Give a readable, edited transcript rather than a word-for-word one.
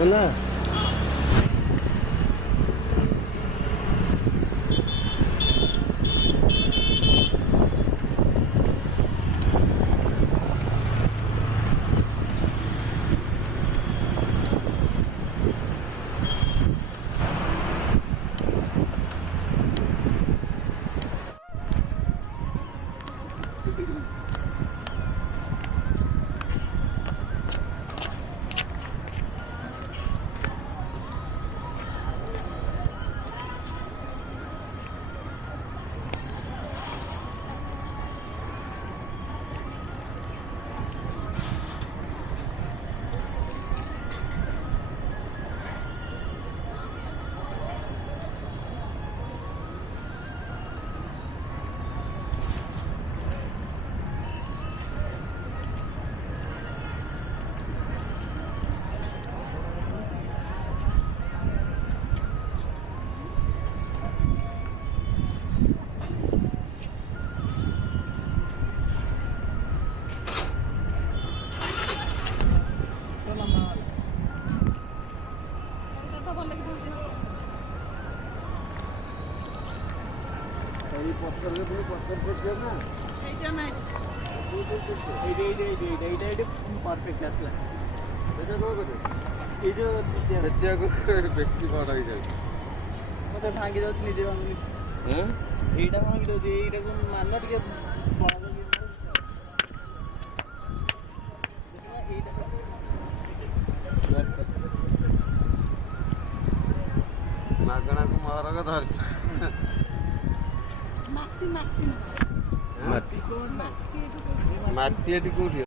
बोला परफेक्ट आसला व्यक्ति बड़ा ही जाए मत भांगी दो निजे भांगी एटा भांगी दो एटा को मान टिके मागणा को महाराग धर माटी माटी माटी माटी एटी कोठी